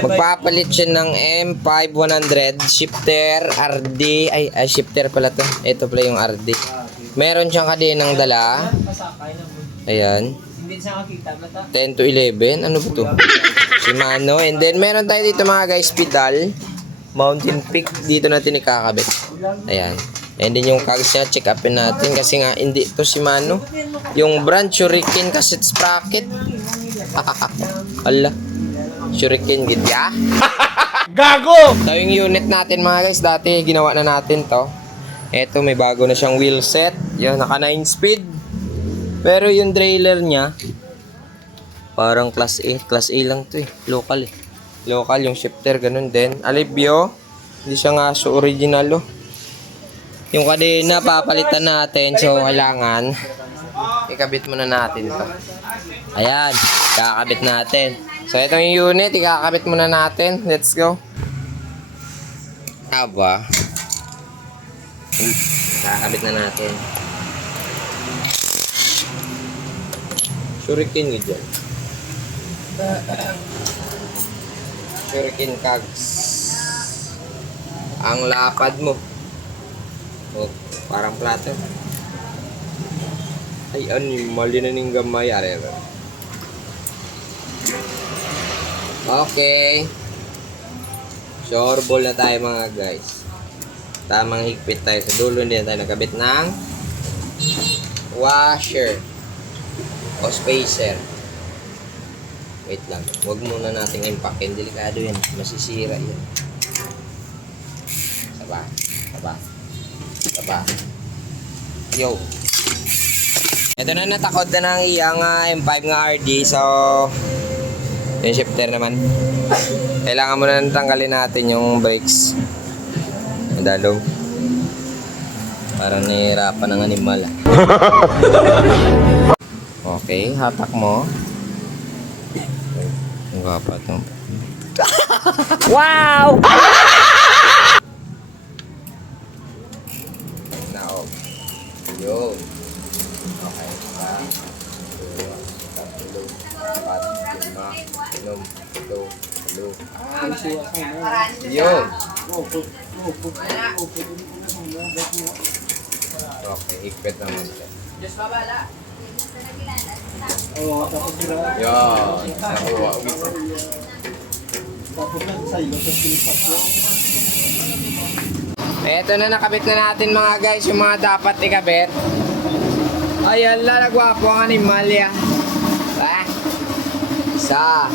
Magpapalit siya ng M5100 shifter RD. Ay, shifter pala to. Ito pala yung RD. Meron siyang kadinang dala. Ayan. 10 to 11. Ano ba to? Shimano. And then meron tayo dito mga guys, pedal. Mountain Peak. Dito natin ikakabit. Ayan. And then yung cogs niya, check upin natin. Kasi nga, hindi to Shimano. Yung brand, Shuriken cassette sprocket. Ala. Shuriken gitya. Gago! So yung unit natin mga guys, dati ginawa na natin to. Eto, may bago na siyang wheel set. Yun, naka 9 speed. Pero yung trailer niya, parang class A. Class A lang to eh. Local eh. Local yung shifter, ganun din. Alibyo. Hindi siya nga so original oh. Yung kadena, papalitan natin. So, kailangan ikabit muna natin to. Ayan, kakabit natin. So, itong unit, ikakabit muna natin. Let's go. Aba. Kakabit na natin. Shuriken yun dyan. Shuriken cogs. Ang lapad mo. Oh, parang plato. Ay, mali na ning gamay. Okay. Sure ball na tayo mga guys. Tamang higpit tayo sa dulo. Hindi na tayo nagkabit ng washer o spacer. Wait lang. Huwag muna nating impakin. Delikado yan. Masisira yan. Saba. Saba. Saba. Yo. Ito na, natakod na ng iyang M5 nga RD. So, yung shifter naman. Kailangan muna natanggalin natin yung brakes. Madalong. Parang nahihirapan ng animal. Okay, hatak mo. Ang gapa ito. Wow! Now, yun. Okay, isa, dalawa, tatlo, apat, lima, inom, ito, alo. Yun. Okay, higpit naman siya. Yun. Nakuha. Eto na, nakabit na natin mga guys yung mga dapat ikabit. Ayan lang, nagwapo ang animal ya. Isa,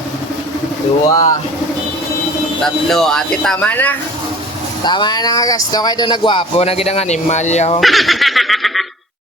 dua, tatlo. Ate, tama na. Tama na nga gasto kayo doon nagwapo. Nagidang animal ya ho.